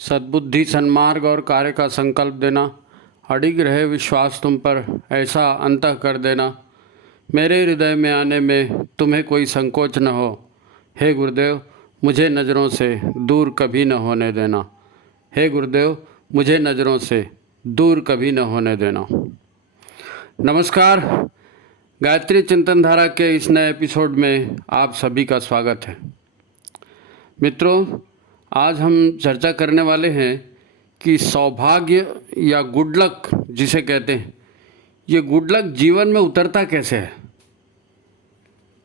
सद्बुद्धि सन्मार्ग और कार्य का संकल्प देना, अडिग रहे विश्वास तुम पर, ऐसा अंतः कर देना। मेरे हृदय में आने में तुम्हें कोई संकोच न हो। हे गुरुदेव, मुझे नज़रों से दूर कभी न होने देना। हे गुरुदेव, मुझे नज़रों से दूर कभी न होने देना। नमस्कार, गायत्री चिंतन धारा के इस नए एपिसोड में आप सभी का स्वागत है। मित्रों, आज हम चर्चा करने वाले हैं कि सौभाग्य या गुड लक जिसे कहते हैं, ये गुड लक जीवन में उतरता कैसे है।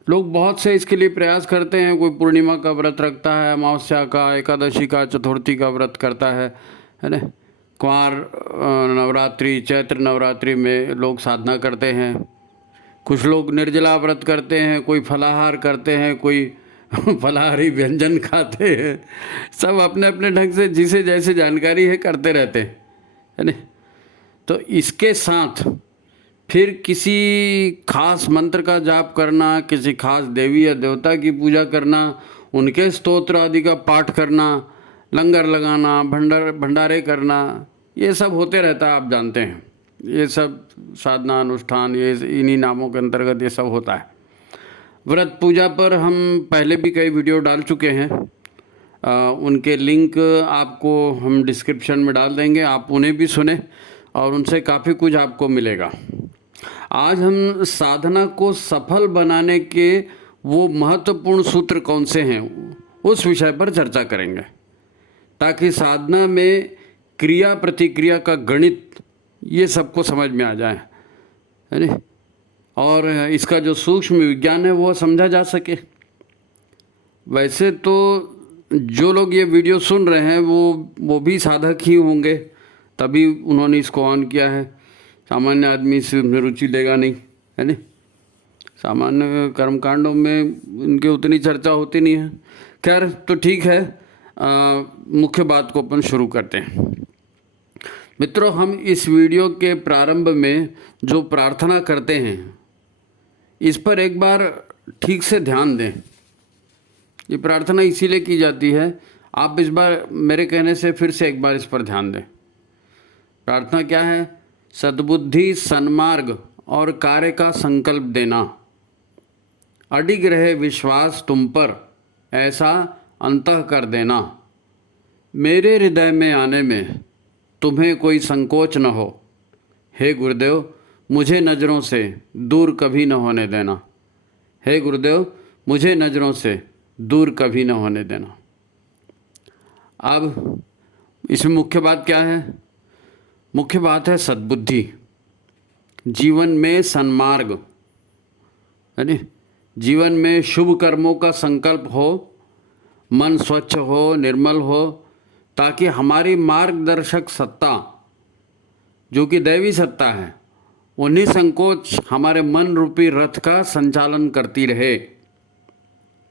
लोग बहुत से इसके लिए प्रयास करते हैं। कोई पूर्णिमा का व्रत रखता है, अमावस्या का, एकादशी का, चतुर्थी का व्रत करता है ना। कुंवार नवरात्रि, चैत्र नवरात्रि में लोग साधना करते हैं। कुछ लोग निर्जला व्रत करते हैं, कोई फलाहार करते हैं, कोई फलाहारी व्यंजन खाते हैं। सब अपने अपने ढंग से जिसे जैसे जानकारी है करते रहते हैं, है ना। तो इसके साथ फिर किसी खास मंत्र का जाप करना, किसी खास देवी या देवता की पूजा करना, उनके स्तोत्र आदि का पाठ करना, लंगर लगाना, भंडारे करना, ये सब होते रहता है। आप जानते हैं ये सब साधना अनुष्ठान, ये इन्हीं नामों के अंतर्गत ये सब होता है। व्रत पूजा पर हम पहले भी कई वीडियो डाल चुके हैं। उनके लिंक आपको हम डिस्क्रिप्शन में डाल देंगे, आप उन्हें भी सुने और उनसे काफ़ी कुछ आपको मिलेगा। आज हम साधना को सफल बनाने के वो महत्वपूर्ण सूत्र कौन से हैं, उस विषय पर चर्चा करेंगे, ताकि साधना में क्रिया प्रतिक्रिया का गणित ये सबको समझ में आ जाए, है ना, और इसका जो सूक्ष्म विज्ञान है वो समझा जा सके। वैसे तो जो लोग ये वीडियो सुन रहे हैं वो भी साधक ही होंगे, तभी उन्होंने इसको ऑन किया है। सामान्य आदमी से उसमें रुचि लेगा नहीं, है ना। सामान्य कर्मकांडों में इनकी उतनी चर्चा होती नहीं है। खैर, तो ठीक है, मुख्य बात को अपन शुरू करते हैं। मित्रों, हम इस वीडियो के प्रारंभ में जो प्रार्थना करते हैं, इस पर एक बार ठीक से ध्यान दें। ये प्रार्थना इसीलिए की जाती है, आप इस बार मेरे कहने से फिर से एक बार इस पर ध्यान दें। प्रार्थना क्या है? सद्बुद्धि सन्मार्ग और कार्य का संकल्प देना, अडिग रहे विश्वास तुम पर, ऐसा अंतः कर देना। मेरे हृदय में आने में तुम्हें कोई संकोच न हो। हे गुरुदेव, मुझे नज़रों से दूर कभी न होने देना। हे गुरुदेव, मुझे नज़रों से दूर कभी न होने देना। अब इसमें मुख्य बात क्या है? मुख्य बात है सद्बुद्धि, जीवन में सन्मार्ग, है ना। जीवन में शुभ कर्मों का संकल्प हो, मन स्वच्छ हो, निर्मल हो, ताकि हमारी मार्गदर्शक सत्ता जो कि दैवी सत्ता है, वो निसंकोच हमारे मन रूपी रथ का संचालन करती रहे।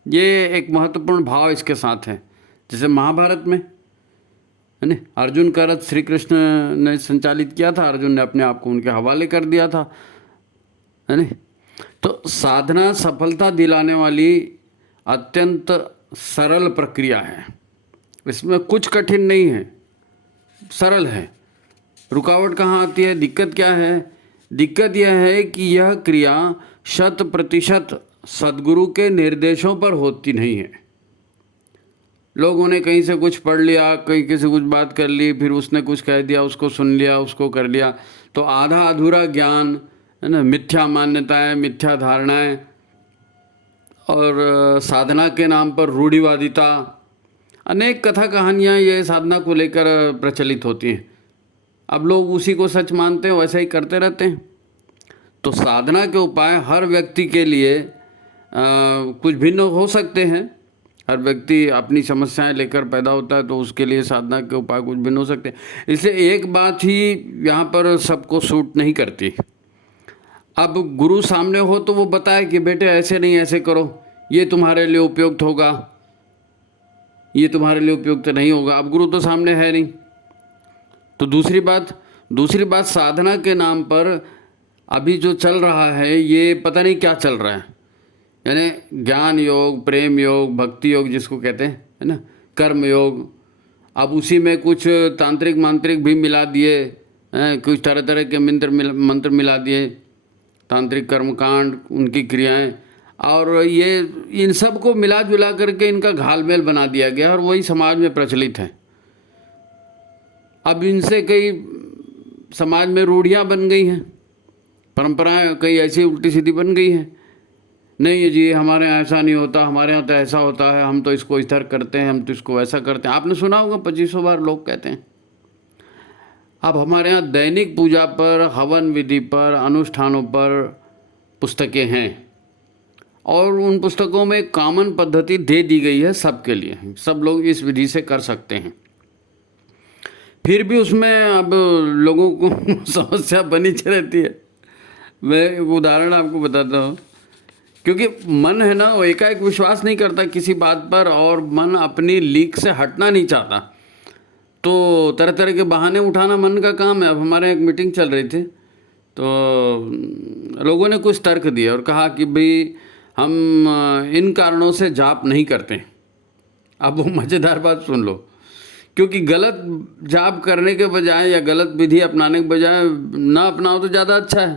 ये एक महत्वपूर्ण भाव इसके साथ है। जैसे महाभारत में, है ना, अर्जुन का रथ श्री कृष्ण ने संचालित किया था, अर्जुन ने अपने आप को उनके हवाले कर दिया था, है ना। तो साधना सफलता दिलाने वाली अत्यंत सरल प्रक्रिया है। इसमें कुछ कठिन नहीं है, सरल है। रुकावट कहाँ आती है? दिक्कत क्या है? दिक्कत यह है कि यह क्रिया 100% सद्गुरु के निर्देशों पर होती नहीं है। लोगों ने कहीं से कुछ पढ़ लिया, कहीं किसी कुछ बात कर ली, फिर उसने कुछ कह दिया, उसको सुन लिया, उसको कर लिया, तो आधा अधूरा ज्ञान, है ना, मिथ्या मान्यताएं, मिथ्या धारणाएं और साधना के नाम पर रूढ़िवादिता, अनेक कथा कहानियाँ ये साधना को लेकर प्रचलित होती हैं। अब लोग उसी को सच मानते हैं, वैसा ही करते रहते हैं। तो साधना के उपाय हर व्यक्ति के लिए कुछ भिन्न हो सकते हैं। हर व्यक्ति अपनी समस्याएं लेकर पैदा होता है, तो उसके लिए साधना के उपाय कुछ भिन्न हो सकते हैं। इसलिए एक बात ही यहाँ पर सबको सूट नहीं करती। अब गुरु सामने हो तो वो बताए कि बेटे ऐसे नहीं, ऐसे करो, ये तुम्हारे लिए उपयुक्त होगा, ये तुम्हारे लिए उपयुक्त नहीं होगा। अब गुरु तो सामने है नहीं। तो दूसरी बात साधना के नाम पर अभी जो चल रहा है, ये पता नहीं क्या चल रहा है। यानी ज्ञान योग, प्रेम योग, भक्ति योग जिसको कहते हैं, है ना, कर्म योग, अब उसी में कुछ तांत्रिक मांत्रिक भी मिला दिए हैं, कुछ तरह तरह के मंत्र मिला दिए, तांत्रिक कर्मकांड, उनकी क्रियाएं, और ये इन सब को मिला जुला करके इनका घालमेल बना दिया गया और वही समाज में प्रचलित है। अब इनसे कई समाज में रूढ़ियाँ बन गई हैं, परंपराएं कई ऐसी उल्टी सीधी बन गई हैं। नहीं जी हमारे यहाँ ऐसा नहीं होता, हमारे यहाँ तो ऐसा होता है, हम तो इसको इस तरह करते हैं, हम तो इसको वैसा करते हैं। आपने सुना होगा 2500 बार लोग कहते हैं। अब हमारे यहाँ दैनिक पूजा पर, हवन विधि पर, अनुष्ठानों पर पुस्तकें हैं और उन पुस्तकों में कॉमन पद्धति दे दी गई है सबके लिए, सब लोग इस विधि से कर सकते हैं। फिर भी उसमें अब लोगों को समस्या बनी रहती है। मैं एक उदाहरण आपको बताता हूँ, क्योंकि मन है ना वो एकाएक विश्वास नहीं करता किसी बात पर, और मन अपनी लीक से हटना नहीं चाहता, तो तरह तरह के बहाने उठाना मन का काम है। अब हमारे एक मीटिंग चल रही थी तो लोगों ने कुछ तर्क दिए और कहा कि भाई हम इन कारणों से जाप नहीं करते। अब वो मज़ेदार बात सुन लो, क्योंकि गलत जाप करने के बजाय या गलत विधि अपनाने के बजाय ना अपनाओ तो ज़्यादा अच्छा है।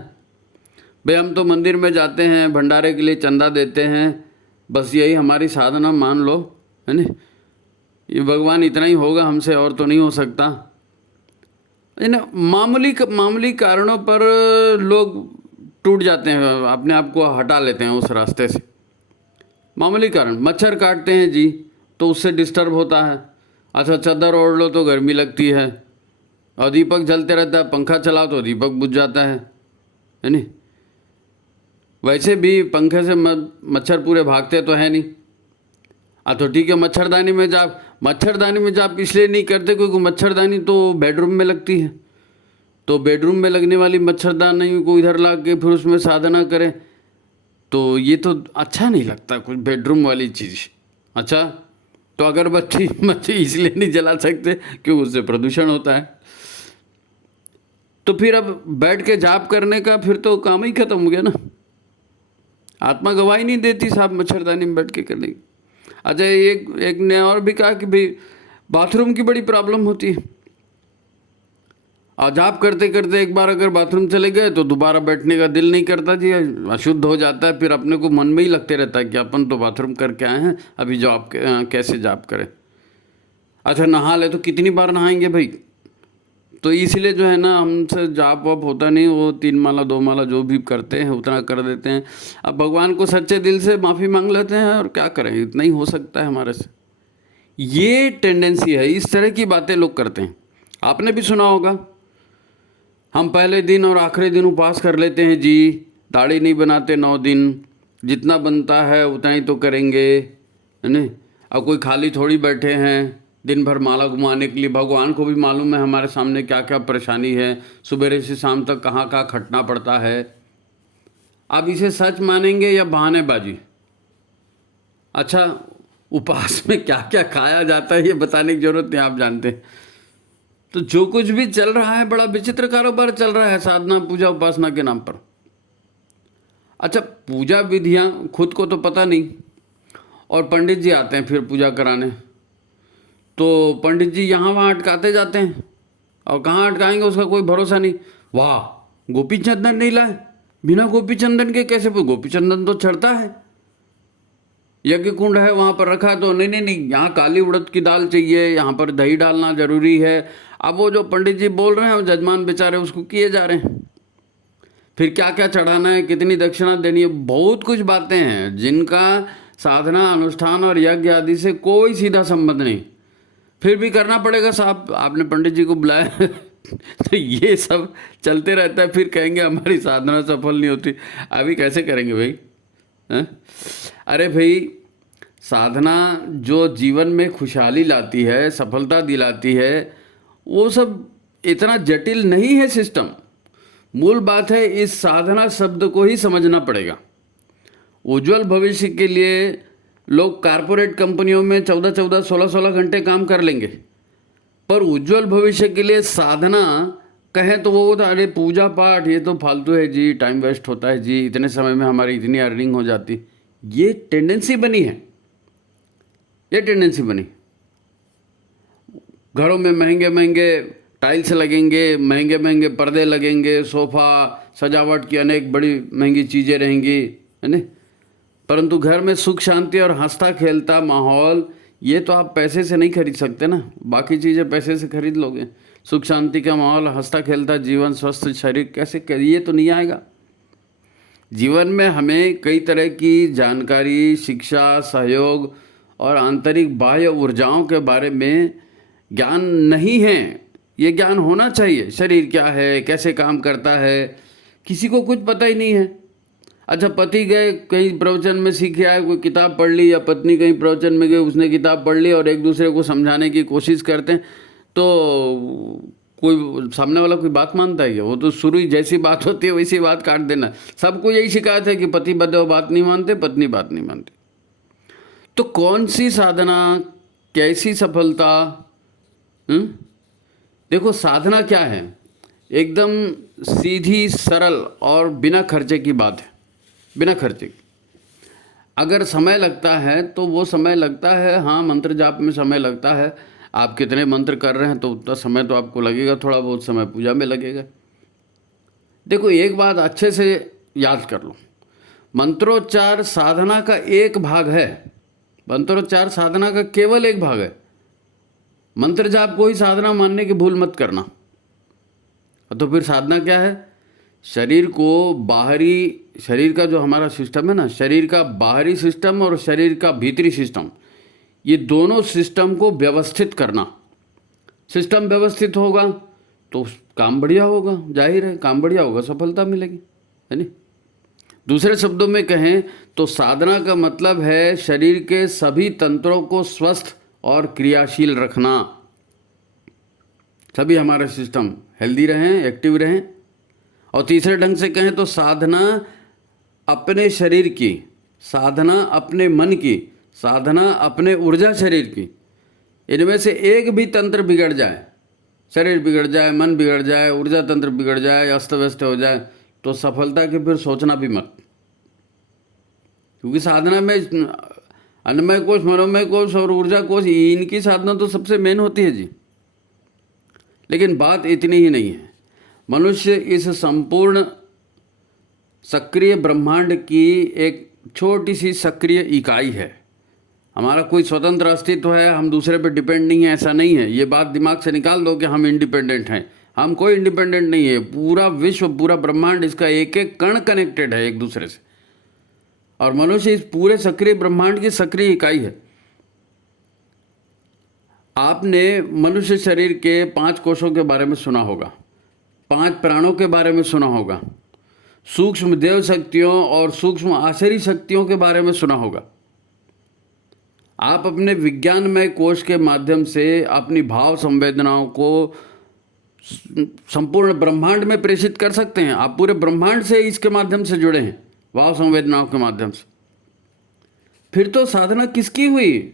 भाई हम तो मंदिर में जाते हैं, भंडारे के लिए चंदा देते हैं, बस यही हमारी साधना मान लो, है ना, ये भगवान इतना ही होगा हमसे, और तो नहीं हो सकता। है ना, मामूली कारणों पर लोग टूट जाते हैं, अपने आप को हटा लेते हैं उस रास्ते से। मामूली कारण, मच्छर काटते हैं जी तो उससे डिस्टर्ब होता है, अच्छा चादर ओढ़ लो तो गर्मी लगती है, और दीपक जलते रहता है, पंखा चलाओ तो दीपक बुझ जाता है नहीं। वैसे भी पंखे से मच्छर पूरे भागते तो है नहीं। तो ठीक है, मच्छरदानी में जाप इसलिए नहीं करते क्योंकि मच्छरदानी तो बेडरूम में लगती है, तो बेडरूम में लगने वाली मच्छरदानी को इधर ला के फिर उसमें साधना करें, तो ये तो अच्छा नहीं लगता कुछ बेडरूम वाली चीज़। अच्छा, तो अगरबत्ती इसलिए नहीं जला सकते क्योंकि उससे प्रदूषण होता है। तो फिर अब बैठ के जाप करने का फिर तो काम ही खत्म हो गया ना, आत्मा गवाही नहीं देती साहब मच्छरदानी में बैठ के करने की। अच्छा, एक ने और भी कहा कि भाई बाथरूम की बड़ी प्रॉब्लम होती है, और जाप करते करते एक बार अगर बाथरूम चले गए तो दोबारा बैठने का दिल नहीं करता जी, अशुद्ध हो जाता है, फिर अपने को मन में ही लगते रहता है कि अपन तो बाथरूम करके आए हैं, अभी जाप कैसे जाप करें। अच्छा, नहा ले तो कितनी बार नहाएंगे भाई, तो इसलिए जो है ना हमसे जाप वाप होता नहीं, वो 3 माला 2 माला जो भी करते हैं उतना कर देते हैं। अब भगवान को सच्चे दिल से माफ़ी मांग लेते हैं और क्या करें, इतना ही हो सकता है हमारे से। ये टेंडेंसी है, इस तरह की बातें लोग करते हैं। आपने भी सुना होगा, हम पहले दिन और आखिरी दिन उपवास कर लेते हैं जी, दाढ़ी नहीं बनाते 9 दिन, जितना बनता है उतना ही तो करेंगे, है ना। अब कोई खाली थोड़ी बैठे हैं दिन भर माला घुमाने के लिए, भगवान को भी मालूम है हमारे सामने क्या क्या परेशानी है, सुबह से शाम तक कहाँ कहाँ खटना पड़ता है। अब इसे सच मानेंगे या बहानेबाजी? अच्छा, उपवास में क्या क्या खाया जाता है ये बताने की जरूरत नहीं, आप जानते हैं। तो जो कुछ भी चल रहा है बड़ा विचित्र कारोबार चल रहा है साधना पूजा उपासना के नाम पर। अच्छा, पूजा विधियाँ खुद को तो पता नहीं, और पंडित जी आते हैं फिर पूजा कराने, तो पंडित जी यहाँ वहाँ अटकाते जाते हैं, और कहाँ अटकाएंगे उसका कोई भरोसा नहीं। वाह, गोपी चंदन नहीं लाए, बिना गोपी चंदन के कैसे? गोपी चंदन तो चढ़ता है, यज्ञ कुंड है वहाँ पर रखा, तो नहीं, यहाँ काली उड़द की दाल चाहिए, यहाँ पर दही डालना जरूरी है। अब वो जो पंडित जी बोल रहे हैं, जजमान बेचारे उसको किए जा रहे हैं। फिर क्या क्या चढ़ाना है, कितनी दक्षिणा देनी है, बहुत कुछ बातें हैं जिनका साधना अनुष्ठान और यज्ञ आदि से कोई सीधा संबंध नहीं, फिर भी करना पड़ेगा साहब, आपने पंडित जी को बुलाया तो ये सब चलते रहता है। फिर कहेंगे हमारी साधना सफल नहीं होती, अभी कैसे करेंगे भाई? हैं? अरे भाई, साधना जो जीवन में खुशहाली लाती है, सफलता दिलाती है, वो सब इतना जटिल नहीं है सिस्टम। मूल बात है इस साधना शब्द को ही समझना पड़ेगा। उज्जवल भविष्य के लिए लोग कारपोरेट कंपनियों में 14-14, 16-16 घंटे काम कर लेंगे, पर उज्जवल भविष्य के लिए साधना कहें तो वो अरे पूजा पाठ ये तो फालतू है जी, टाइम वेस्ट होता है जी, इतने समय में हमारी इतनी अर्निंग हो जाती। ये टेंडेंसी बनी है, ये टेंडेंसी बनी। घरों में महंगे महंगे टाइल्स लगेंगे, महंगे महंगे पर्दे लगेंगे, सोफ़ा, सजावट की अनेक बड़ी महंगी चीज़ें रहेंगी, है ना। परंतु घर में सुख शांति और हंसता खेलता माहौल, ये तो आप पैसे से नहीं खरीद सकते ना। बाकी चीज़ें पैसे से खरीद लोगे, सुख शांति का माहौल, हंसता खेलता जीवन, स्वस्थ शरीर कैसे, ये तो नहीं आएगा। जीवन में हमें कई तरह की जानकारी, शिक्षा, सहयोग और आंतरिक बाह्य ऊर्जाओं के बारे में ज्ञान नहीं है। ये ज्ञान होना चाहिए। शरीर क्या है, कैसे काम करता है, किसी को कुछ पता ही नहीं है। अच्छा, पति गए कहीं प्रवचन में सीखे आए, कोई किताब पढ़ ली, या पत्नी कहीं प्रवचन में गई, उसने किताब पढ़ ली और एक दूसरे को समझाने की कोशिश करते हैं, तो कोई सामने वाला कोई बात मानता है क्या? वो तो शुरू ही जैसी बात होती है वैसी बात काट देना। सबको यही शिकायत है कि पति बदो बात नहीं मानते, पत्नी बात नहीं मानती। तो कौन सी साधना, कैसी सफलता? देखो, साधना क्या है? एकदम सीधी, सरल और बिना खर्चे की बात है, बिना खर्चे की। अगर समय लगता है तो वो समय लगता है, हाँ, मंत्र जाप में समय लगता है। आप कितने मंत्र कर रहे हैं तो उतना समय तो आपको लगेगा, थोड़ा बहुत समय पूजा में लगेगा। देखो, एक बात अच्छे से याद कर लो, मंत्रोच्चार साधना का एक भाग है। मंत्रोच्चार साधना का केवल एक भाग है। मंत्र जाप को ही साधना मानने की भूल मत करना। तो फिर साधना क्या है? शरीर को बाहरी, शरीर का जो हमारा सिस्टम है ना, शरीर का बाहरी सिस्टम और शरीर का भीतरी सिस्टम, ये दोनों सिस्टम को व्यवस्थित करना। सिस्टम व्यवस्थित होगा तो काम बढ़िया होगा, जाहिर है काम बढ़िया होगा, सफलता मिलेगी, है नहीं। दूसरे शब्दों में कहें तो साधना का मतलब है शरीर के सभी तंत्रों को स्वस्थ और क्रियाशील रखना, सभी हमारे सिस्टम हेल्दी रहें, एक्टिव रहें। और तीसरे ढंग से कहें तो साधना अपने शरीर की, साधना अपने मन की, साधना अपने ऊर्जा शरीर की, इनमें से एक भी तंत्र बिगड़ जाए, शरीर बिगड़ जाए, मन बिगड़ जाए, ऊर्जा तंत्र बिगड़ जाए, अस्त व्यस्त हो जाए, तो सफलता की फिर सोचना भी मत। क्योंकि साधना में अन्नमय कोश, मनोमय कोश और ऊर्जा कोश, इनकी साधना तो सबसे मेन होती है जी। लेकिन बात इतनी ही नहीं है। मनुष्य इस संपूर्ण सक्रिय ब्रह्मांड की एक छोटी सी सक्रिय इकाई है। हमारा कोई स्वतंत्र अस्तित्व है, हम दूसरे पे डिपेंड नहीं है, ऐसा नहीं है। ये बात दिमाग से निकाल दो कि हम इंडिपेंडेंट हैं। हम कोई इंडिपेंडेंट नहीं है। पूरा विश्व, पूरा ब्रह्मांड, इसका एक एक कण कनेक्टेड है एक दूसरे से, और मनुष्य इस पूरे सक्रिय ब्रह्मांड की सक्रिय इकाई है। आपने मनुष्य शरीर के 5 कोशों के बारे में सुना होगा, 5 प्राणों के बारे में सुना होगा, सूक्ष्म देव शक्तियों और सूक्ष्म आश्चर्य शक्तियों के बारे में सुना होगा। आप अपने विज्ञानमय कोश के माध्यम से अपनी भाव संवेदनाओं को संपूर्ण ब्रह्मांड में प्रेषित कर सकते हैं। आप पूरे ब्रह्मांड से इसके माध्यम से जुड़े हैं, भाव संवेदनाओं के माध्यम से। फिर तो साधना किसकी हुई?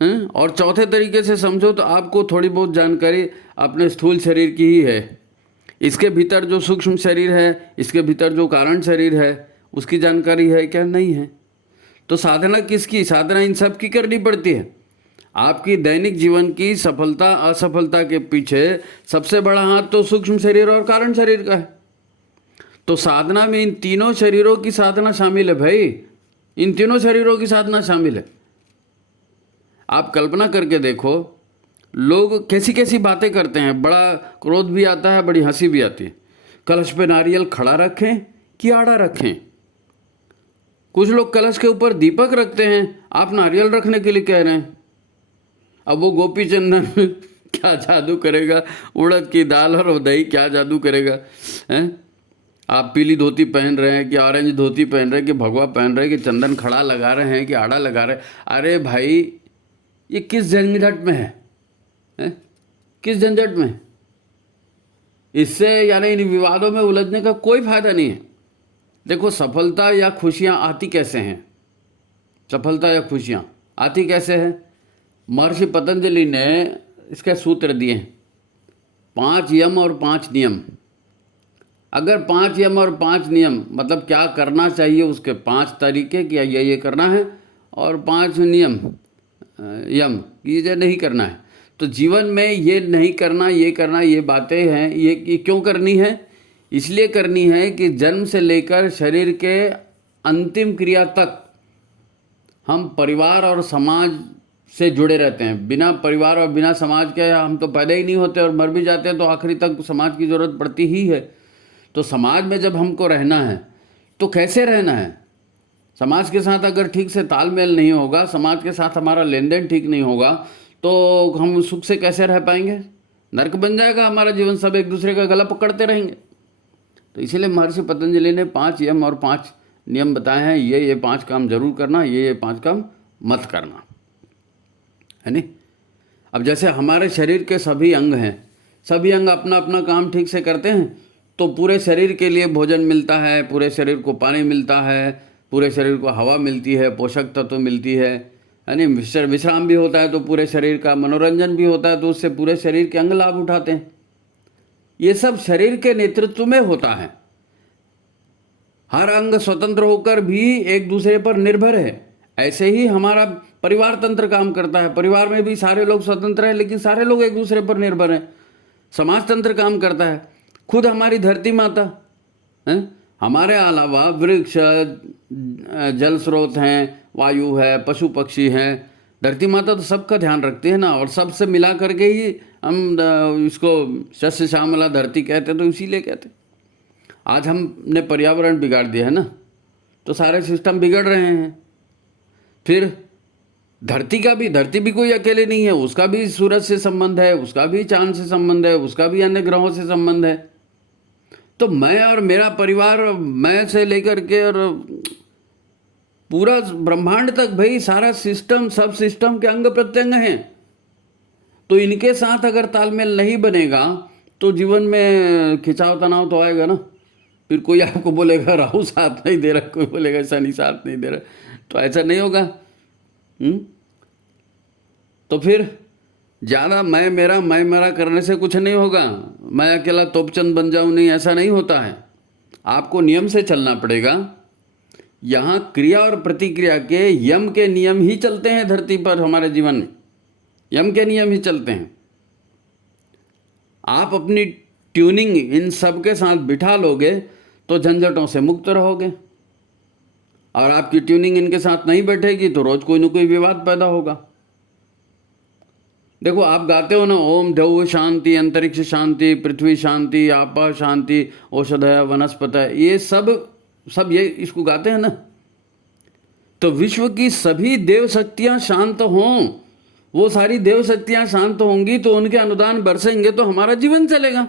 और चौथे तरीके से समझो तो आपको थोड़ी बहुत जानकारी अपने स्थूल शरीर की ही है। इसके भीतर जो सूक्ष्म शरीर है, इसके भीतर जो कारण शरीर है, उसकी जानकारी है क्या? नहीं है। तो साधना किसकी? साधना इन सब की करनी पड़ती है। आपकी दैनिक जीवन की सफलता असफलता के पीछे सबसे बड़ा हाथ तो सूक्ष्म शरीर और कारण शरीर का है। तो साधना में इन तीनों शरीरों की साधना शामिल है भाई, इन तीनों शरीरों की साधना शामिल है। आप कल्पना करके देखो, लोग कैसी कैसी बातें करते हैं, बड़ा क्रोध भी आता है, बड़ी हंसी भी आती है। कलश पे नारियल खड़ा रखें कि आड़ा रखें? कुछ लोग कलश के ऊपर दीपक रखते हैं, आप नारियल रखने के लिए कह रहे हैं। अब वो गोपी चंदन क्या जादू करेगा, उड़द की दाल और दही क्या जादू करेगा, हैं? आप पीली धोती पहन रहे हैं कि ऑरेंज धोती पहन रहे हैं कि भगवा पहन रहे हैं कि चंदन खड़ा लगा रहे हैं कि आड़ा लगा रहे हैं? अरे भाई, ये किस झंझट में है? किस झंझट में? इससे यानी इन विवादों में उलझने का कोई फायदा नहीं है। देखो, सफलता या खुशियाँ आती कैसे हैं? सफलता या खुशियाँ आती कैसे हैं? महर्षि पतंजलि ने इसके सूत्र दिए हैं, 5 यम और 5 नियम। अगर 5 यम और 5 नियम मतलब क्या करना चाहिए, उसके 5 तरीके कि ये करना है, और 5 नियम, यम ये नहीं करना है, तो जीवन में ये नहीं करना, ये करना, ये बातें हैं, ये क्यों करनी है? इसलिए करनी है कि जन्म से लेकर शरीर के अंतिम क्रिया तक हम परिवार और समाज से जुड़े रहते हैं। बिना परिवार और बिना समाज के हम तो पैदा ही नहीं होते, और मर भी जाते हैं तो आखिरी तक समाज की ज़रूरत पड़ती ही है। तो समाज में जब हमको रहना है तो कैसे रहना है? समाज के साथ अगर ठीक से तालमेल नहीं होगा, समाज के साथ हमारा लेन देन ठीक नहीं होगा, तो हम सुख से कैसे रह पाएंगे? नरक बन जाएगा हमारा जीवन, सब एक दूसरे का गला पकड़ते रहेंगे। तो इसीलिए महर्षि पतंजलि ने 5 यम और 5 नियम बताए हैं। ये 5 काम जरूर करना, ये 5 काम मत करना, है नहीं? अब जैसे हमारे शरीर के सभी अंग हैं, सभी अंग अपना अपना काम ठीक से करते हैं, तो पूरे शरीर के लिए भोजन मिलता है, पूरे शरीर को पानी मिलता है, पूरे शरीर को हवा मिलती है, पोषक तत्व मिलती है नहीं? विश्राम भी होता है तो पूरे शरीर का मनोरंजन भी होता है, तो उससे पूरे शरीर के अंग लाभ उठाते हैं। ये सब शरीर के नेतृत्व में होता है। हर अंग स्वतंत्र होकर भी एक दूसरे पर निर्भर है। ऐसे ही हमारा परिवार तंत्र काम करता है। परिवार में भी सारे लोग स्वतंत्र हैं, लेकिन सारे लोग एक दूसरे पर निर्भर हैं। समाज तंत्र काम करता है। खुद हमारी धरती माता है, हमारे अलावा वृक्ष, जल स्रोत हैं, वायु है, पशु पक्षी हैं। धरती माता तो सबका ध्यान रखती है ना, और सबसे मिला करके ही हम इसको शस्य श्यामला धरती कहते हैं, तो इसीलिए कहते हैं। आज हमने पर्यावरण बिगाड़ दिया है ना, तो सारे सिस्टम बिगड़ रहे हैं। फिर धरती भी कोई अकेले नहीं है, उसका भी सूरज से संबंध है, उसका भी चांद से संबंध है, उसका भी अन्य ग्रहों से संबंध है। तो मैं और मेरा परिवार, मैं से लेकर के और पूरा ब्रह्मांड तक, भाई सारा सिस्टम, सब सिस्टम के अंग प्रत्यंग हैं। तो इनके साथ अगर तालमेल नहीं बनेगा तो जीवन में खिंचाव तनाव तो आएगा ना। फिर कोई आपको बोलेगा राहु साथ नहीं दे रहा, कोई बोलेगा शनि साथ नहीं दे रहा, तो ऐसा नहीं होगा। तो फिर ज़्यादा मैं मेरा करने से कुछ नहीं होगा। मैं अकेला तोपचंद बन जाऊं, नहीं, ऐसा नहीं होता है। आपको नियम से चलना पड़ेगा। यहाँ क्रिया और प्रतिक्रिया के यम के नियम ही चलते हैं धरती पर। हमारे जीवन में यम के नियम ही चलते हैं। आप अपनी ट्यूनिंग इन सब के साथ बिठा लोगे तो झंझटों से मुक्त रहोगे, और आपकी ट्यूनिंग इनके साथ नहीं बैठेगी तो रोज कोई न कोई विवाद पैदा होगा। देखो, आप गाते हो ना, ओम द्यौः शांति, अंतरिक्ष शांति, पृथ्वी शांति, आपा शांति, औषधय वनस्पतय, ये सब ये इसको गाते हैं ना। तो विश्व की सभी देव शक्तियां शांत हों, वो सारी देव शक्तियां शांत होंगी तो उनके अनुदान बरसेंगे, तो हमारा जीवन चलेगा।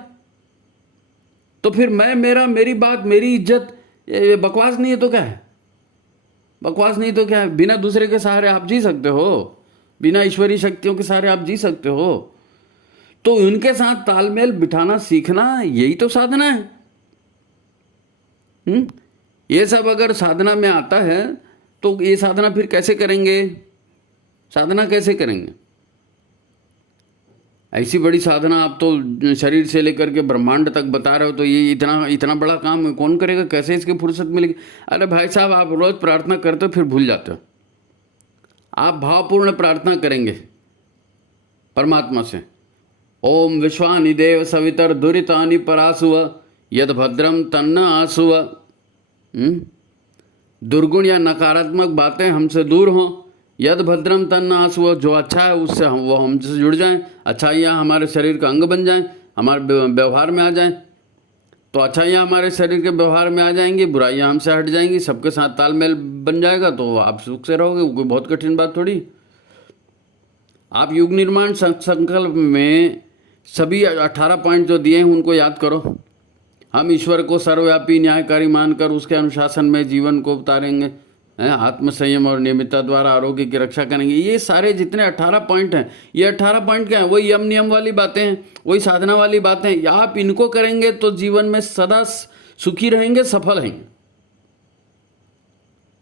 तो फिर मैं, मेरा, मेरी बात, मेरी इज्जत, ये बकवास नहीं है तो क्या है? बकवास नहीं तो क्या है? बिना दूसरे के सहारे आप जी सकते हो, बिना ईश्वरीय शक्तियों के सहारे आप जी सकते हो। तो उनके साथ तालमेल बिठाना सीखना, यही तो साधना है। ये सब अगर साधना में आता है तो ये साधना फिर कैसे करेंगे? साधना कैसे करेंगे? ऐसी बड़ी साधना आप तो शरीर से लेकर के ब्रह्मांड तक बता रहे हो, तो ये इतना बड़ा काम कौन करेगा? कैसे इसकी फुर्सत मिलेगी? अरे भाई साहब, आप रोज प्रार्थना करते हो फिर भूल जाते हो। आप भावपूर्ण प्रार्थना करेंगे परमात्मा से, ओम विश्वानि देव सवितर दुरितानि परासुव यद भद्रम तन्न आसुव। दुर्गुण या नकारात्मक बातें हमसे दूर हों। यद भद्रम तन्न आसुव, जो अच्छा है उससे वो हमसे जुड़ जाएं, अच्छाइयाँ हमारे शरीर का अंग बन जाएं, हमारे व्यवहार में आ जाएं। तो अच्छाइयाँ हमारे शरीर के व्यवहार में आ जाएंगी, बुराइयाँ हमसे हट जाएंगी, सबके साथ तालमेल बन जाएगा, तो आप सुख से रहोगे। कोई बहुत कठिन बात थोड़ी। आप युग निर्माण संकल्प में सभी 18 पॉइंट जो दिए हैं उनको याद करो। हम ईश्वर को सर्वव्यापी न्यायकारी मानकर उसके अनुशासन में जीवन को उतारेंगे, आत्मसंयम और नियमितता द्वारा आरोग्य की रक्षा करेंगे। ये सारे जितने 18 पॉइंट हैं, ये 18 पॉइंट क्या है? वही यम नियम वाली बातें हैं, वही साधना वाली बातें हैं। आप इनको करेंगे तो जीवन में सदा सुखी रहेंगे, सफल रहेंगे।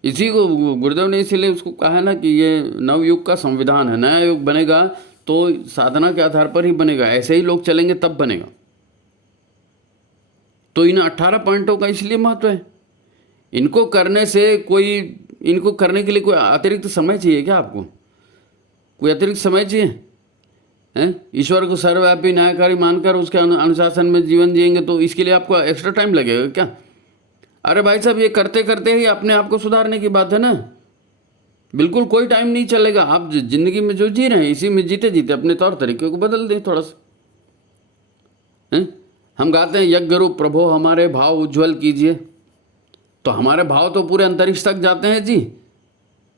इसी को गुरुदेव ने इसीलिए उसको कहा है ना कि ये नवयुग का संविधान है। नया युग बनेगा तो साधना के आधार पर ही बनेगा। ऐसे ही लोग चलेंगे तब बनेगा। तो इन 18 पॉइंटों का इसलिए महत्व है। इनको करने के लिए कोई अतिरिक्त समय चाहिए क्या? आपको कोई अतिरिक्त समय चाहिए? हैं? ईश्वर को सर्वव्यापी न्यायकारी मानकर उसके अनुशासन में जीवन जिएंगे तो इसके लिए आपको एक्स्ट्रा टाइम लगेगा क्या? अरे भाई साहब, ये करते करते ही अपने आप को सुधारने की बात है ना। बिल्कुल कोई टाइम नहीं चलेगा। आप जिंदगी में जो जी रहे हैं इसी में जीते जीते अपने तौर तरीके को बदल दें थोड़ा सा। हैं? हम गाते हैं यज्ञ रूप प्रभो हमारे भाव उज्ज्वल कीजिए, तो हमारे भाव तो पूरे अंतरिक्ष तक जाते हैं जी।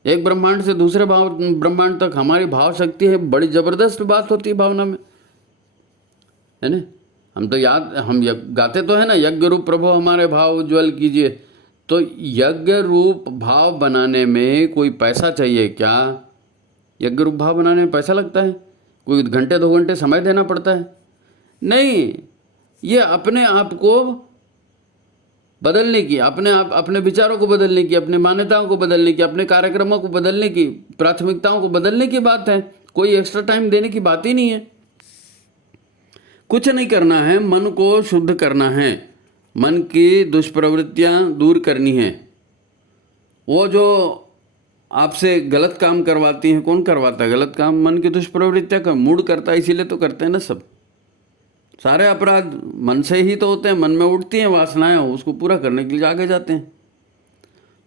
एक ब्रह्मांड से दूसरे ब्रह्मांड तक हमारी भाव शक्ति है। बड़ी जबरदस्त बात होती है भावना में, है ना। हम गाते तो है ना, यज्ञ रूप प्रभु हमारे भाव उज्ज्वल कीजिए। तो यज्ञ रूप भाव बनाने में कोई पैसा चाहिए क्या? यज्ञ रूप भाव बनाने में पैसा लगता है? कोई घंटे 2 घंटे समय देना पड़ता है? नहीं, ये अपने आप को बदलने की, अपने विचारों को बदलने की, अपने मान्यताओं को बदलने की, अपने कार्यक्रमों को बदलने की, प्राथमिकताओं को बदलने की बात है। कोई एक्स्ट्रा टाइम देने की बात ही नहीं है। कुछ नहीं करना है, मन को शुद्ध करना है, मन की दुष्प्रवृत्तियां दूर करनी है। वो जो आपसे गलत काम करवाती हैं, कौन करवाता है गलत काम? मन की दुष्प्रवृत्तियां का मूड करता है, इसीलिए तो करते हैं ना सब। सारे अपराध मन से ही तो होते हैं, मन में उठती हैं वासनाएं, उसको पूरा करने के लिए आगे जाते हैं।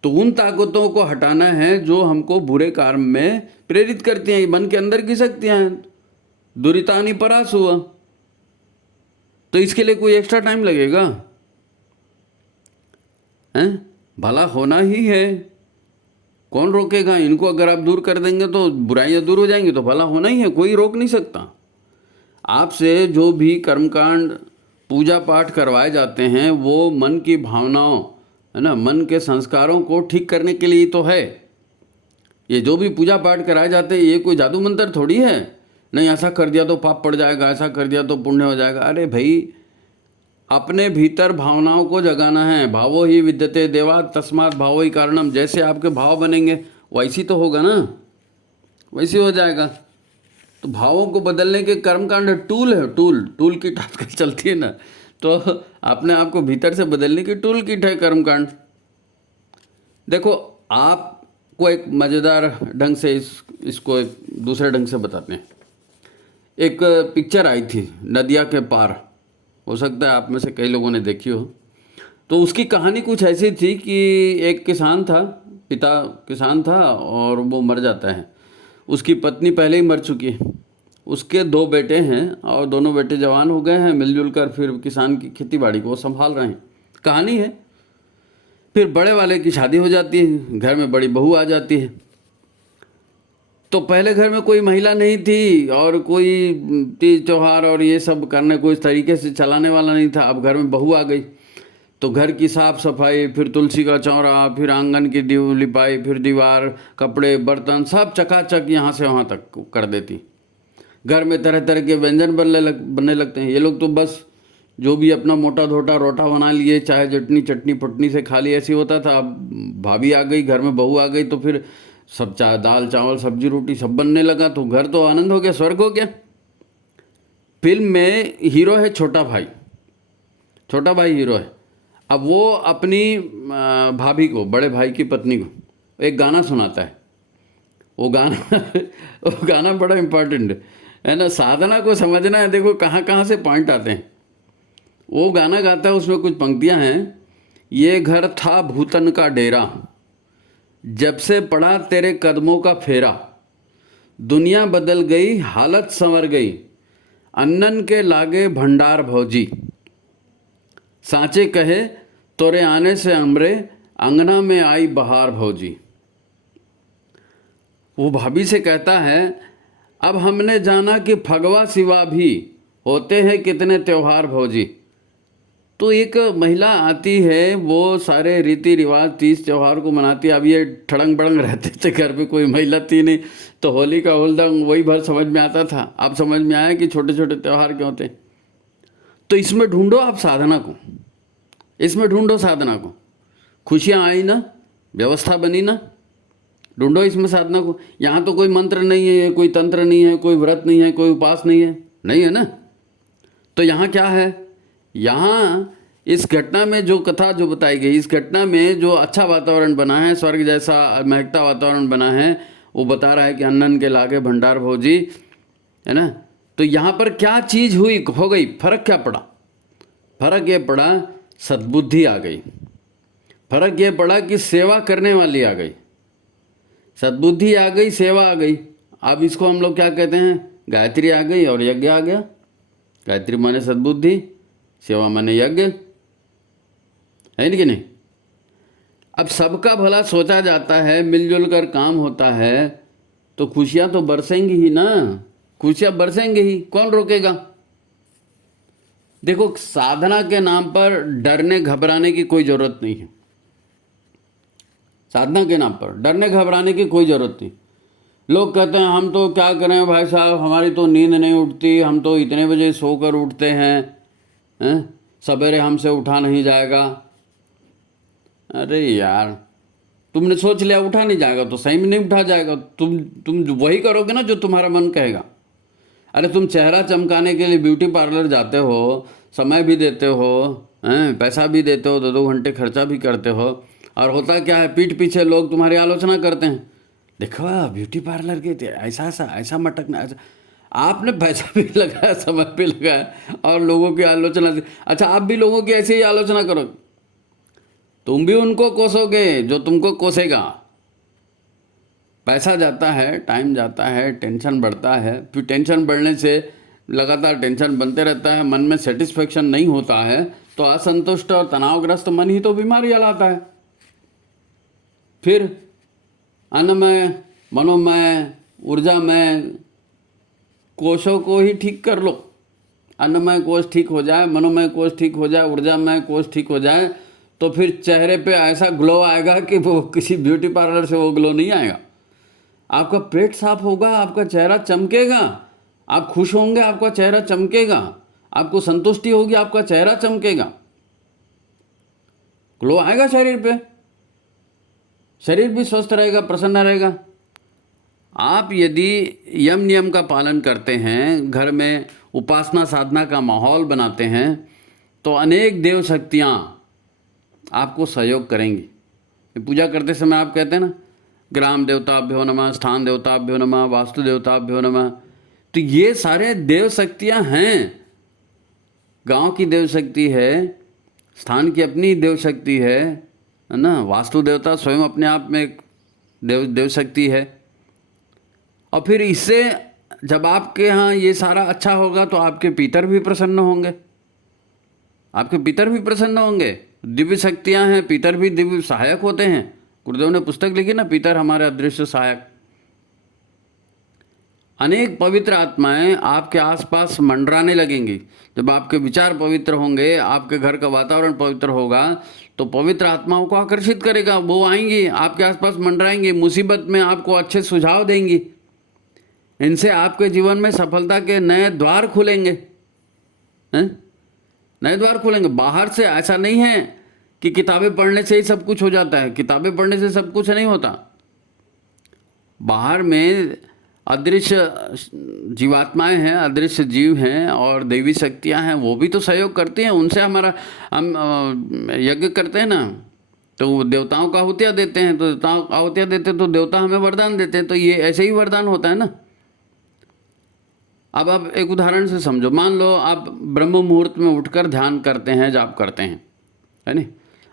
तो उन ताकतों को हटाना है जो हमको बुरे कर्म में प्रेरित करती हैं। मन के अंदर की शक्तियां हैं, दुरितानि परास हुआ। तो इसके लिए कोई एक्स्ट्रा टाइम लगेगा? हैं? भला होना ही है, कौन रोकेगा इनको? अगर आप दूर कर देंगे तो बुराइयां दूर हो जाएंगी, तो भला होना ही है, कोई रोक नहीं सकता। आपसे जो भी कर्मकांड पूजा पाठ करवाए जाते हैं वो मन की भावनाओं, है ना, मन के संस्कारों को ठीक करने के लिए तो है। ये जो भी पूजा पाठ कराए जाते हैं ये कोई जादू मंत्र थोड़ी है। नहीं ऐसा कर दिया तो पाप पड़ जाएगा, ऐसा कर दिया तो पुण्य हो जाएगा। अरे भाई, अपने भीतर भावनाओं को जगाना है। भावो ही विद्यते देवा तस्मात् भावो ही कारणम। जैसे आपके भाव बनेंगे वैसी तो होगा ना, वैसे हो जाएगा। तो भावों को बदलने के कर्मकांड टूल है, टूल किट आजकल चलती है ना, तो अपने आप को भीतर से बदलने की टूल किट है कर्मकांड। देखो, आपको एक मज़ेदार ढंग से इसको एक दूसरे ढंग से बताते हैं। एक पिक्चर आई थी नदिया के पार, हो सकता है आप में से कई लोगों ने देखी हो। तो उसकी कहानी कुछ ऐसी थी कि एक किसान था, पिता किसान था और वो मर जाता है। उसकी पत्नी पहले ही मर चुकी है। उसके 2 बेटे हैं और दोनों बेटे जवान हो गए हैं। मिलजुल कर फिर किसान की खेती बाड़ी को वो संभाल रहे हैं, कहानी है। फिर बड़े वाले की शादी हो जाती है, घर में बड़ी बहू आ जाती है। तो पहले घर में कोई महिला नहीं थी और कोई तीज त्यौहार और ये सब करने को इस तरीके से चलाने वाला नहीं था। अब घर में बहू आ गई तो घर की साफ सफाई, फिर तुलसी का चौरा, फिर आंगन की लिपाई, फिर दीवार, कपड़े, बर्तन सब चकाचक यहाँ से वहाँ तक कर देती। घर में तरह तरह के व्यंजन बनने लगते हैं। ये लोग तो बस जो भी अपना मोटा धोटा रोटा बना लिए, चाहे चटनी फटनी से खा ली, ऐसी होता था। अब भाभी आ गई, घर में बहू आ गई तो फिर सब दाल चावल सब्जी रोटी सब बनने लगा। तो घर तो आनंद हो गया, स्वर्ग हो गया। फिल्म में हीरो है छोटा भाई हीरो है। अब वो अपनी भाभी को, बड़े भाई की पत्नी को एक गाना सुनाता है। वो गाना बड़ा इम्पोर्टेंट है ना, साधना को समझना है। देखो कहाँ कहाँ से पॉइंट आते हैं। वो गाना गाता है, उसमें कुछ पंक्तियाँ हैं। ये घर था भूतन का डेरा, जब से पड़ा तेरे कदमों का फेरा, दुनिया बदल गई हालत संवर गई, अन्नन के लागे भंडार भौजी, सांचे कहे तोरे आने से हमरे अंगना में आई बहार भौजी। वो भाभी से कहता है, अब हमने जाना कि फगवा सिवा भी होते हैं कितने त्योहार भौजी। तो एक महिला आती है, वो सारे रीति रिवाज तीज त्यौहार को मनाती है। अब ये ठड़ंग बड़ंग रहते थे, घर पे कोई महिला थी नहीं, तो होली का होलदंग वही भर समझ में आता था। अब समझ में आया कि छोटे छोटे त्यौहार क्यों होते। तो इसमें ढूंढो आप साधना को, इसमें ढूंढो साधना को। खुशियाँ आई ना, व्यवस्था बनी ना, ढूंढो इसमें साधना को। यहाँ तो कोई मंत्र नहीं है, कोई तंत्र नहीं है, कोई व्रत नहीं है, कोई उपास नहीं है, नहीं है ना। तो यहाँ क्या है? यहाँ इस घटना में जो कथा जो बताई गई, इस घटना में जो अच्छा वातावरण बना है, स्वर्ग जैसा महकता वातावरण बना है, वो बता रहा है कि अन्नन के लागे भंडार भौजी, है ना। तो यहाँ पर क्या चीज़ हुई हो गई, फर्क क्या पड़ा? फर्क ये पड़ा सद्बुद्धि आ गई, फर्क ये पड़ा कि सेवा करने वाली आ गई, सद्बुद्धि आ गई, सेवा आ गई। अब इसको हम लोग क्या कहते हैं, गायत्री आ गई और यज्ञ आ गया। गायत्री माने सद्बुद्धि, सेवा माने यज्ञ, है कि नहीं? अब सबका भला सोचा जाता है, मिलजुल कर काम होता है, तो खुशियां तो बरसेंगी ही ना, खुशियां बरसेंगी ही, कौन रोकेगा? देखो, साधना के नाम पर डरने घबराने की कोई जरूरत नहीं है। साधना के नाम पर डरने घबराने की कोई जरूरत नहीं। लोग कहते हैं हम तो क्या करें भाई साहब, हमारी तो नींद नहीं उठती, हम तो इतने बजे सोकर उठते हैं, सवेरे हमसे उठा नहीं जाएगा। अरे यार, तुमने सोच लिया उठा नहीं जाएगा तो सही में नहीं उठा जाएगा। तुम वही करोगे ना जो तुम्हारा मन कहेगा। अरे तुम चेहरा चमकाने के लिए ब्यूटी पार्लर जाते हो, समय भी देते हो, पैसा भी देते हो, 2-2 घंटे खर्चा भी करते हो, और होता क्या है, पीठ पीछे लोग तुम्हारी आलोचना करते हैं, देखो ब्यूटी पार्लर के ऐसा मटकना, ऐसा। आपने पैसा भी लगाया, समय भी लगाया, और लोगों की आलोचना से, अच्छा आप भी लोगों की ऐसे ही आलोचना करो, तुम भी उनको कोसोगे जो तुमको कोसेगा। पैसा जाता है, टाइम जाता है, टेंशन बढ़ता है, फिर टेंशन बढ़ने से लगातार टेंशन बनते रहता है, मन में सेटिस्फेक्शन नहीं होता है, तो असंतुष्ट और तनावग्रस्त मन ही तो बीमारियाँ लाता है। फिर अन्नमय, मनोमय, ऊर्जामय कोशों को ही ठीक कर लो। अन्नमय कोश ठीक हो जाए, मनोमय कोश ठीक हो जाए, ऊर्जामय कोश ठीक हो जाए, तो फिर चेहरे पे ऐसा ग्लो आएगा कि वो किसी ब्यूटी पार्लर से वो ग्लो नहीं आएगा। आपका पेट साफ होगा, आपका चेहरा चमकेगा, आप खुश होंगे, आपका चेहरा चमकेगा, आपको संतुष्टि होगी, आपका चेहरा चमकेगा, ग्लो आएगा शरीर पे, शरीर भी स्वस्थ रहेगा, प्रसन्न रहेगा। आप यदि यम नियम का पालन करते हैं, घर में उपासना साधना का माहौल बनाते हैं, तो अनेक देव शक्तियाँ आपको सहयोग करेंगी। पूजा करते समय आप कहते हैं ना, ग्राम देवताभ्यो नमः, स्थान देवताभ्यो नमः, वास्तु देवताभ्यो नमः, तो ये सारे देव शक्तियाँ हैं। गांव की देव शक्ति है, स्थान की अपनी देव शक्ति है ना, वास्तु देवता स्वयं अपने आप में एक देव शक्ति है। और फिर इससे जब आपके यहाँ ये सारा अच्छा होगा तो आपके पितर भी प्रसन्न होंगे, आपके पितर भी प्रसन्न होंगे। दिव्य शक्तियाँ हैं, पितर भी दिव्य सहायक होते हैं। गुरुदेव ने पुस्तक लिखी ना, पितर हमारे अदृश्य सहायक। अनेक पवित्र आत्माएं आपके आसपास मंडराने लगेंगी। जब आपके विचार पवित्र होंगे, आपके घर का वातावरण पवित्र होगा, तो पवित्र आत्माओं को आकर्षित करेगा, वो आएंगी आपके आसपास मंडराएंगी, मुसीबत में आपको अच्छे सुझाव देंगी। इनसे आपके जीवन में सफलता के नए द्वार खुलेंगे, नए द्वार खुलेंगे। बाहर से ऐसा नहीं है कि किताबें पढ़ने से ही सब कुछ हो जाता है, किताबें पढ़ने से सब कुछ नहीं होता। बाहर में अदृश्य जीवात्माएं हैं, अदृश्य जीव हैं और देवी शक्तियां हैं, वो भी तो सहयोग करती हैं। उनसे हमारा हम यज्ञ करते हैं ना, तो देवताओं को आहुतियाँ देते हैं, तो देवताओं को आहुतियाँ देते हैं तो देवता हमें वरदान देते हैं, तो ये ऐसे ही वरदान होता है ना। अब आप एक उदाहरण से समझो, मान लो आप ब्रह्म मुहूर्त में उठकर ध्यान करते हैं, जाप करते हैं, है नहीं।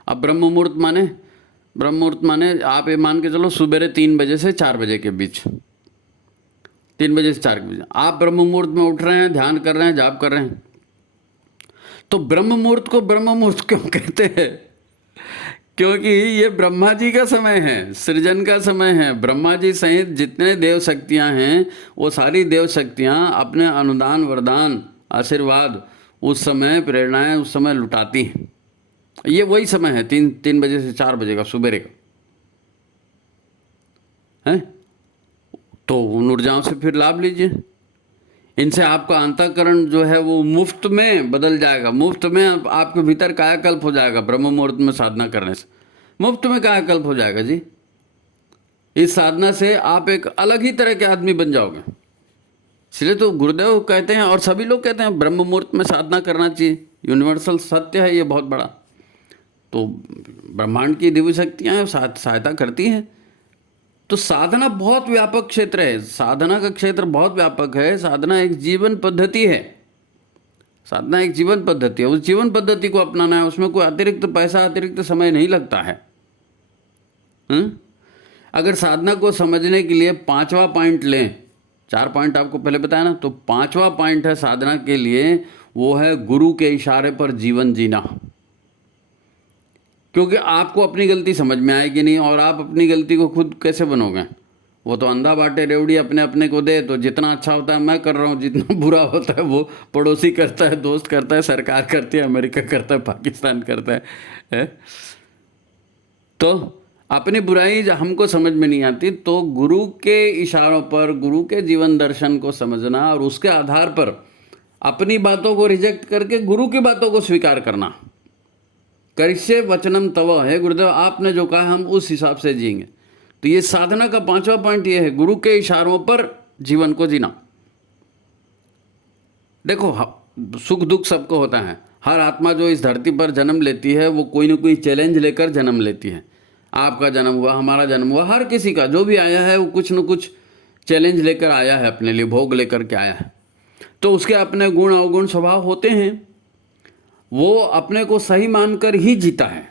अब ब्रह्म मुहूर्त माने आप ये मान के चलो सुबह 3 बजे से 4 बजे के बीच, 3 बजे से 4 बजे आप ब्रह्म मुहूर्त में उठ रहे हैं, ध्यान कर रहे हैं, जाप कर रहे हैं। तो ब्रह्म मुहूर्त को ब्रह्म मुहूर्त क्यों कहते हैं? क्योंकि ये ब्रह्मा जी का समय है, सृजन का समय है। ब्रह्मा जी सहित जितने देव शक्तियाँ हैं, वो सारी देव शक्तियाँ अपने अनुदान, वरदान, आशीर्वाद उस समय, प्रेरणाएं उस समय लुटाती हैं। ये वही समय है, 3 बजे से 4 बजे का सुबेरे का है। तो उन ऊर्जाओं से फिर लाभ लीजिए। इनसे आपका अंतःकरण जो है वो मुफ्त में बदल जाएगा, मुफ्त में आपके भीतर कायाकल्प हो जाएगा। ब्रह्म मुहूर्त में साधना करने से मुफ्त में कायाकल्प हो जाएगा जी। इस साधना से आप एक अलग ही तरह के आदमी बन जाओगे। इसलिए तो गुरुदेव कहते हैं और सभी लोग कहते हैं ब्रह्म मुहूर्त में साधना करना चाहिए। यूनिवर्सल सत्य है ये बहुत बड़ा। तो ब्रह्मांड की दिव्य शक्तियाँ सहायता करती हैं। तो साधना बहुत व्यापक क्षेत्र है, साधना का क्षेत्र बहुत व्यापक है। साधना एक जीवन पद्धति है, साधना एक जीवन पद्धति है। उस जीवन पद्धति को अपनाना है, उसमें कोई अतिरिक्त पैसा, अतिरिक्त समय नहीं लगता है। अगर साधना को समझने के लिए पांचवा पॉइंट लें, 4 पॉइंट आपको पहले बताया ना, तो पांचवा पॉइंट है साधना के लिए, वो है गुरु के इशारे पर जीवन जीना। क्योंकि आपको अपनी गलती समझ में आएगी नहीं, और आप अपनी गलती को खुद कैसे बनोगे? वो तो अंधा बाटे रेवड़ी अपने अपने को दे, तो जितना अच्छा होता है मैं कर रहा हूँ, जितना बुरा होता है वो पड़ोसी करता है, दोस्त करता है, सरकार करती है, अमेरिका करता है, पाकिस्तान करता है? तो अपनी बुराई जब हमको समझ में नहीं आती, तो गुरु के इशारों पर, गुरु के जीवन दर्शन को समझना और उसके आधार पर अपनी बातों को रिजेक्ट करके गुरु की बातों को स्वीकार करना। करिष्ये वचनम तव, है गुरुदेव आपने जो कहा हम उस हिसाब से जिएंगे। तो ये साधना का पांचवा पॉइंट ये है, गुरु के इशारों पर जीवन को जीना। देखो सुख दुख सबको होता है, हर आत्मा जो इस धरती पर जन्म लेती है वो कोई ना कोई चैलेंज लेकर जन्म लेती है। आपका जन्म हुआ, हमारा जन्म हुआ, हर किसी का जो भी आया है वो कुछ न कुछ चैलेंज लेकर आया है, अपने लिए भोग लेकर के आया है। तो उसके अपने गुण अवगुण स्वभाव होते हैं, वो अपने को सही मानकर ही जीता है।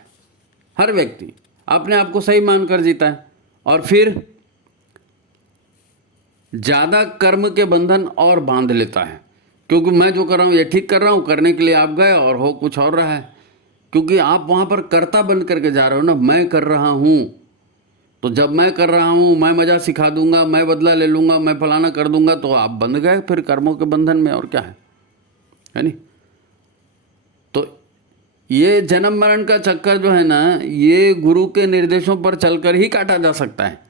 हर व्यक्ति अपने आप को सही मानकर जीता है, और फिर ज़्यादा कर्म के बंधन और बांध लेता है। क्योंकि मैं जो कर रहा हूँ ये ठीक कर रहा हूँ, करने के लिए आप गए और हो कुछ और रहा है। क्योंकि आप वहाँ पर कर्ता बन करके जा रहे हो ना, मैं कर रहा हूँ, तो जब मैं कर रहा हूँ मैं मज़ा सिखा दूंगा, मैं बदला ले लूँगा, मैं फलाना कर दूंगा, तो आप बंध गए फिर कर्मों के बंधन में, और क्या है नहीं? तो ये जन्म मरण का चक्कर जो है ना, ये गुरु के निर्देशों पर चलकर ही काटा जा सकता है।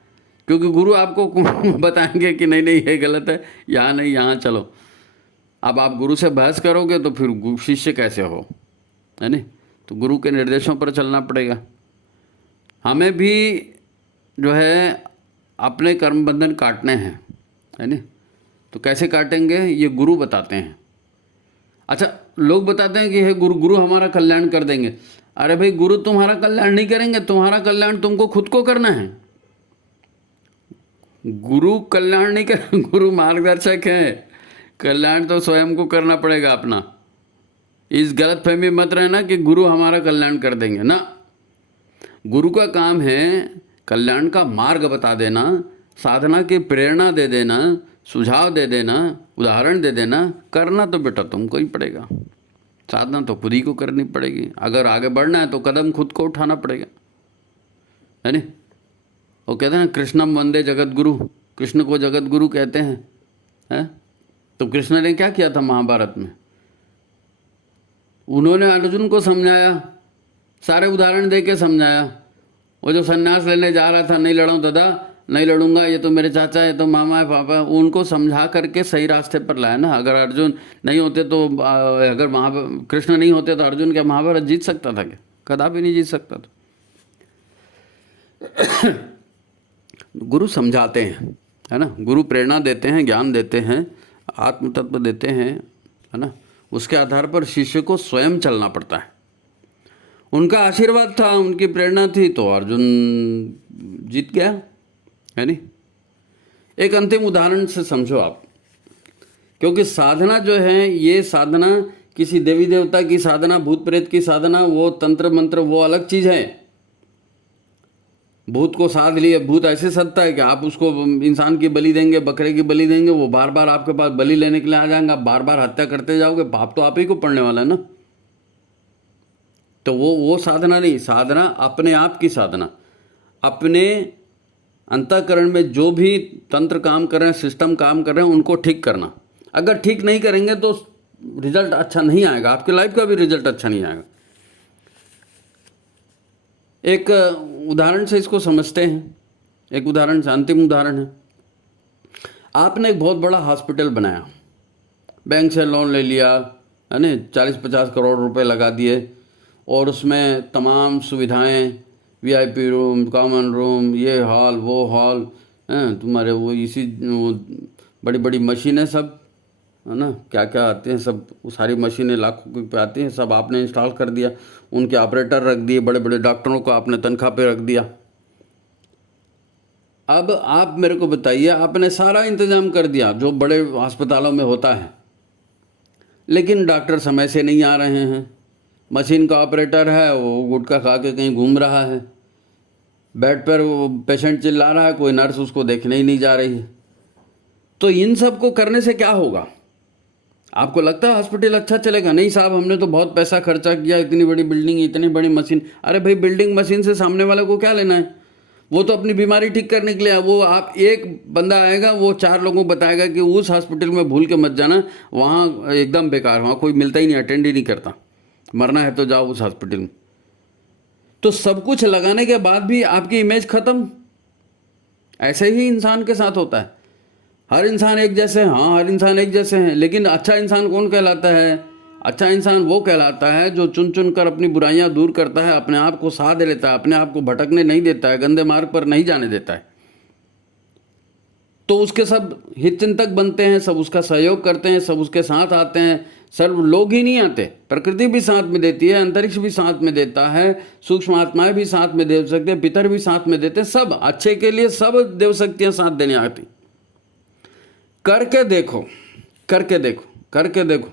क्योंकि गुरु आपको बताएंगे कि नहीं नहीं ये गलत है, यहाँ नहीं यहाँ चलो। अब आप गुरु से बहस करोगे तो फिर शिष्य कैसे हो, है नहीं? तो गुरु के निर्देशों पर चलना पड़ेगा। हमें भी जो है अपने कर्म बंधन काटने हैं, है नहीं? तो कैसे काटेंगे ये गुरु बताते हैं। अच्छा, लोग बताते हैं कि हे गुरु हमारा कल्याण कर देंगे। अरे भाई, गुरु तुम्हारा कल्याण नहीं करेंगे, तुम्हारा कल्याण तुमको खुद को करना है। गुरु कल्याण नहीं कर, गुरु मार्गदर्शक है, कल्याण तो स्वयं को करना पड़ेगा अपना। इस गलत फहमी मत रहना कि गुरु हमारा कल्याण कर देंगे ना। गुरु का काम है कल्याण का मार्ग बता देना, साधना की प्रेरणा दे देना, सुझाव दे देना, उदाहरण दे देना। करना तो बेटा तुमको ही पड़ेगा, साधना तो खुद ही को करनी पड़ेगी। अगर आगे बढ़ना है तो कदम खुद को उठाना पड़ेगा, है नहीं? वो कहते हैं कृष्णम वंदे जगत गुरु, कृष्ण को जगत गुरु कहते हैं। तो कृष्ण ने क्या किया था महाभारत में? उन्होंने अर्जुन को समझाया, सारे उदाहरण दे के समझाया। वो जो सन्यास लेने जा रहा था, नहीं लड़ूँ दादा, नहीं लड़ूंगा, ये तो मेरे चाचा है, तो मामा है, पापा, उनको समझा करके सही रास्ते पर लाया ना। अगर अर्जुन नहीं होते तो, अगर कृष्ण नहीं होते तो अर्जुन क्या महाभारत जीत सकता था क्या? कदापि नहीं जीत सकता था। गुरु समझाते हैं, है ना? गुरु प्रेरणा देते हैं, ज्ञान देते हैं, आत्म तत्व देते हैं, है ना? उसके आधार पर शिष्य को स्वयं चलना पड़ता है। उनका आशीर्वाद था, उनकी प्रेरणा थी, तो अर्जुन जीत गया, है नहीं? एक अंतिम उदाहरण से समझो आप, क्योंकि साधना जो है, ये साधना किसी देवी देवता की साधना, भूत प्रेत की साधना, वो तंत्र मंत्र, वो अलग चीज़ है। भूत को साध लिए, भूत ऐसे सदता है कि आप उसको इंसान की बलि देंगे, बकरे की बलि देंगे, वो बार बार आपके पास बलि लेने के लिए आ जाएंगे, आप बार बार हत्या करते जाओगे, पाप तो आप ही को पड़ने वाला है ना। तो वो साधना नहीं, साधना अपने आप की साधना, अपने अंतःकरण में जो भी तंत्र काम कर रहे हैं, सिस्टम काम कर रहे हैं, उनको ठीक करना। अगर ठीक नहीं करेंगे तो रिजल्ट अच्छा नहीं आएगा, आपकी लाइफ का भी रिजल्ट अच्छा नहीं आएगा। एक उदाहरण से इसको समझते हैं, एक उदाहरण से, अंतिम उदाहरण है। आपने एक बहुत बड़ा हॉस्पिटल बनाया, बैंक से लोन ले लिया, है ना, 40-50 करोड़ रुपए लगा दिए, और उसमें तमाम सुविधाएं, वीआईपी रूम, कॉमन रूम, ये हॉल, वो हॉल, तुम्हारे वो इसी बड़ी बड़ी मशीनें सब, है ना, क्या क्या आते हैं सब, वो सारी मशीनें लाखों की पे आती हैं, सब आपने इंस्टॉल कर दिया, उनके ऑपरेटर रख दिए, बड़े बड़े डॉक्टरों को आपने तनख्वाह पे रख दिया। अब आप मेरे को बताइए, आपने सारा इंतज़ाम कर दिया जो बड़े अस्पतालों में होता है, लेकिन डॉक्टर समय से नहीं आ रहे हैं। मशीन का ऑपरेटर है वो गुटखा खा के कहीं घूम रहा है, बेड पर वो पेशेंट चिल्ला रहा है, कोई नर्स उसको देखने ही नहीं जा रही है। तो इन सब को करने से क्या होगा? आपको लगता है हॉस्पिटल अच्छा चलेगा? नहीं साहब, हमने तो बहुत पैसा खर्चा किया, इतनी बड़ी बिल्डिंग, इतनी बड़ी मशीन। अरे भाई, बिल्डिंग मशीन से सामने वाले को क्या लेना है? वो तो अपनी बीमारी ठीक करने के लिए है। वो आप एक बंदा आएगा, वो 4 लोगों को बताएगा कि उस हॉस्पिटल में भूल के मत जाना, वहाँ एकदम बेकार, वहाँ कोई मिलता ही नहीं, अटेंड ही नहीं करता, मरना है तो जाओ उस हॉस्पिटल में। तो सब कुछ लगाने के बाद भी आपकी इमेज खत्म। ऐसे ही इंसान के साथ होता है। हर इंसान एक जैसे हैं, हाँ हर इंसान एक जैसे हैं, लेकिन अच्छा इंसान कौन कहलाता है? अच्छा इंसान वो कहलाता है जो चुन चुन कर अपनी बुराइयां दूर करता है, अपने आप को साध लेता है, अपने आप को भटकने नहीं देता है, गंदे मार्ग पर नहीं जाने देता है। तो उसके सब हितचिंतक बनते हैं, सब उसका सहयोग करते हैं, सब उसके साथ आते हैं। सर्व लोग ही नहीं आते, प्रकृति भी साथ में देती है, अंतरिक्ष भी साथ में देता है, सूक्ष्म आत्माएं भी साथ में दे सकते हैं, पितर भी साथ में देते हैं। सब अच्छे के लिए सब देव शक्तियां साथ देने आती। करके देखो, करके देखो, करके देखो।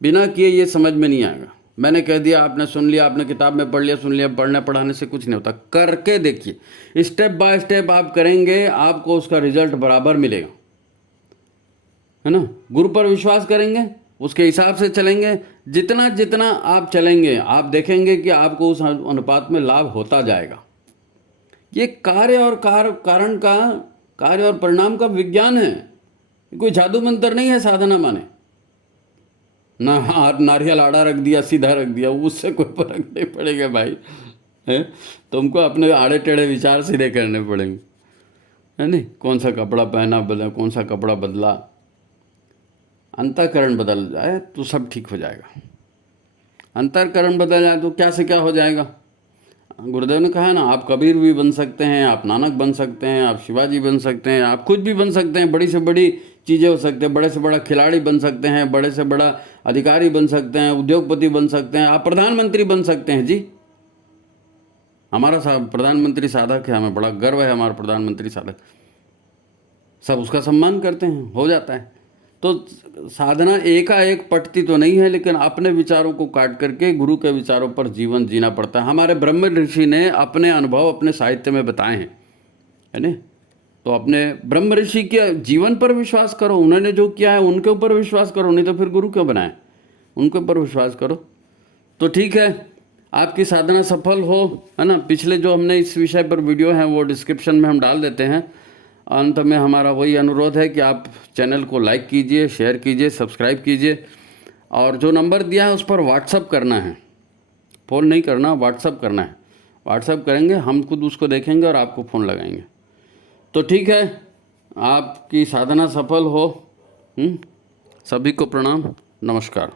बिना किए ये समझ में नहीं आएगा। मैंने कह दिया, आपने सुन लिया, आपने किताब में पढ़ लिया, सुन लिया, पढ़ने पढ़ाने से कुछ नहीं होता। करके देखिए, स्टेप बाय स्टेप आप करेंगे, आपको उसका रिजल्ट बराबर मिलेगा, है ना। गुरु पर विश्वास करेंगे, उसके हिसाब से चलेंगे, जितना जितना आप चलेंगे आप देखेंगे कि आपको उस अनुपात में लाभ होता जाएगा। ये कार्य और कारण का, कार्य और परिणाम का विज्ञान है, कोई जादू मंत्र नहीं है। साधना माने ना, हाथ नारियल आड़ा रख दिया, सीधा रख दिया, उससे कोई फर्क नहीं पड़ेगा भाई, है। तुमको अपने आड़े टेढ़े विचार सीधे करने पड़ेंगे, है नहीं। कौन सा कपड़ा पहना, बदला, कौन सा कपड़ा बदला, अंतःकरण बदल जाए तो सब ठीक हो जाएगा। अंतःकरण बदल जाए तो क्या से क्या हो जाएगा। गुरुदेव ने कहा है ना, आप कबीर भी बन सकते हैं, आप नानक बन सकते हैं, आप शिवाजी बन सकते हैं, आप कुछ भी बन सकते हैं। बड़ी से बड़ी चीज़ें हो सकते हैं, बड़े से बड़ा खिलाड़ी बन सकते हैं, बड़े से बड़ा अधिकारी बन सकते हैं, उद्योगपति बन सकते हैं, आप प्रधानमंत्री बन सकते हैं। जी, हमारा प्रधानमंत्री साधक है, हमें बड़ा गर्व है, हमारा प्रधानमंत्री साधक, सब उसका सम्मान करते हैं, हो जाता है। तो साधना एकाएक पटती तो नहीं है, लेकिन अपने विचारों को काट करके गुरु के विचारों पर जीवन जीना पड़ता है। हमारे ब्रह्म ऋषि ने अपने अनुभव अपने साहित्य में बताए हैं, है ना। तो अपने ब्रह्म ऋषि के जीवन पर विश्वास करो, उन्होंने जो किया है उनके ऊपर विश्वास करो, नहीं तो फिर गुरु क्यों बनाए, उनके ऊपर विश्वास करो। तो ठीक है, आपकी साधना सफल हो, है ना। पिछले जो हमने इस विषय पर वीडियो हैं वो डिस्क्रिप्शन में हम डाल देते हैं। अंत में हमारा वही अनुरोध है कि आप चैनल को लाइक कीजिए, शेयर कीजिए, सब्सक्राइब कीजिए, और जो नंबर दिया है उस पर व्हाट्सअप करना है, फ़ोन नहीं करना, व्हाट्सअप करना है। व्हाट्सअप करेंगे, हम खुद उसको देखेंगे और आपको फ़ोन लगाएंगे। तो ठीक है, आपकी साधना सफल हो। सभी को प्रणाम, नमस्कार।